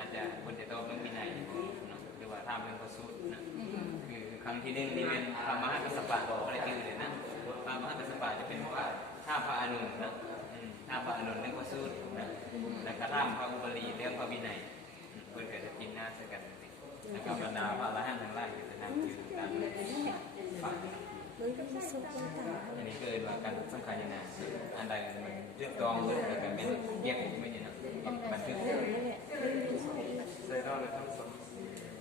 อาจจะคนจะต้องมีในหรือว่าทำเป็นพระสูตรนะคือครั้งที่หนึ่งที่เป็นพระมหากัสสปะอะไรชื่อเดี๋ยวนะพระมหากัสสปะจะเป็นว่าท่าพระอนุนนะท่าพระอนุนเรื่องพระสูตรนะแล้วก็ท่าพระอุบลีเรื่องพระวินัยเพื่อจะกินหน้าเสกันแล้วก็บรรดาพระอรหันต์ทั้งหลายอยู่ในนั้นอยู่ตามฝ่ายอันนี้คือว่าการสังขารนะอันใดมันเรียกรองหรือการเป็นแยกไม่ใช่นะบันทึกใส่เราเลยทั้งสอง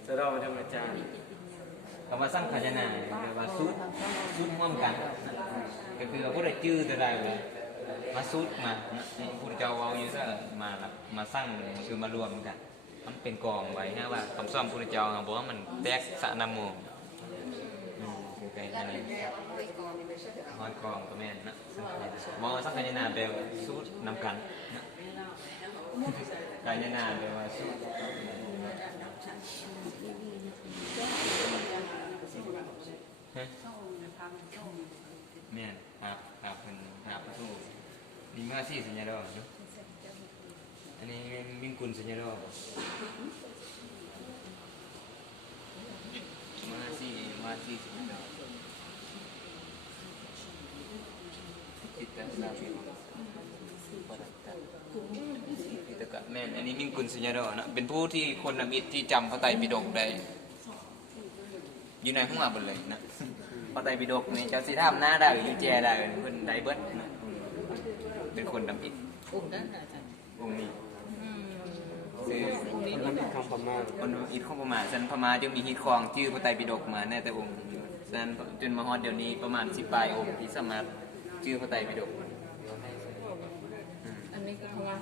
ใส่เราเป็นอาจารย์คำว่าสังขารนะหรือว่าสูตรร่วมกันก็คือพระพุทธจื้อตัวใดมาสูตรมาพุทธเจ้าเอาอยู่ซะมาสร้างคือมารวมกันมันเป็นกองไว้นะว่าคำสอนพุทธเจ้าบอกว่ามันแตกสะนามโมคือไงอันนี้ห้อยกองก็แม่นนะมองสังขารนะแปลว่าสูตรนำกันนะกายนาแปลว่าสูตรแม่นครับเป็นครับผู้นี่มาสี่สัญญาดอกอันนี้มิงกุลสัญญาดอกมาสี่สัญญาดอกจิตตะสามีจิตตะแม่นอันนี้มิงกุลสัญญาดอกนะเป็นผู้ที่คนนำอิฐที่จำพระไตรปิฎกได้อยู่ในห้องอาบเลยนะพระไตรปิฎกนี่เจ้าสิท่ามหน้าได้อยู่แจได้เพิ่นได้เบิดนะเป็นคนนำอิฐองค์นั้นอาจารย์องค์นี้คนอิฐของพม่าคนอิฐของพม่าสันพม่าจึงมีฮิตคลองชื่อพระไตรปิฎกมาแน่แต่องค์สันจนมาฮอดเดี๋ยวนี้ประมาณ10 ปลายองค์ที่สามารถชื่อพระไตรปิฎกอันนี้ก็ว่า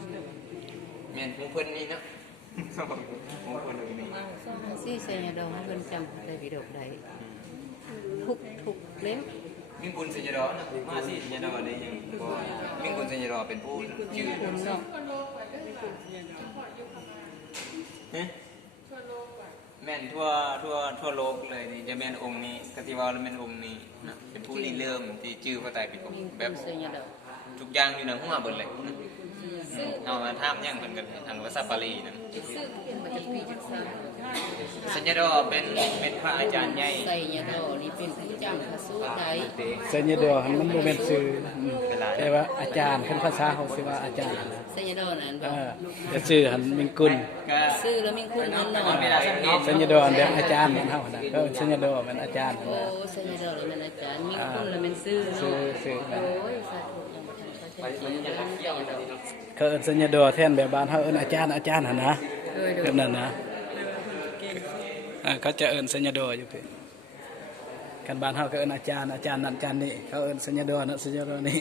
แม่นผู้เพิ่นนี่เนาะผู้เพิ่นนี่ซี่เสียดอกเพิ่นจำได้วิดกใดทุกเล่มมิงกุลสัญญาดอกนะมาสิสัญญาดอกได้ยังบ่มิงกุลสัญญาดอกเป็นผู้ชื่อคุณเนาะแม่นทั่วโลกเลยนี่จะแม่นองค์นี้กติวาแล้วแม่นองค์นี้นะเป็นผู้ริเริ่มที่ชื่อพระไตรปิฎกแบบทุกอย่างอยู่ในหัวเบิดเลยเอามาถามยังเหมือนกันทางภาษาบาลีนั่นสัญญาดอเป็นพระอาจารย์ใหญ่สัญญาดอนี่เป็นผู้จำพระสูตรใดสัญญาดอมันบ่แม่นชื่อแต่ว่าอาจารย์เป็นภาษาเขาสิว่าอาจารย์สัญญาดอนั่นจะชื่อหันมิงกุลชื่อแล้วมิงกุลนั่นเนาะสัญญาดอแบบอาจารย์มันเฮาน่ะสัญญาดอมันอาจารย์โอ้สัญญาดอมันอาจารย์มิงกุลแล้วมันชื่อโอ้ยสาธุเขาเอิ้นสัญญาดอแทนแบบบ้านเฮาเอิ้นอาจารย์หั่นนะแบบนั้นนะเขาจะเอิ้นสัญญาดออยู่พี่กันบ้านเฮาก็เอิ้นอาจารย์นั่นอาจารย์นี่เขาเอิ้นสัญญาดอนั่นสัญญาดอนี่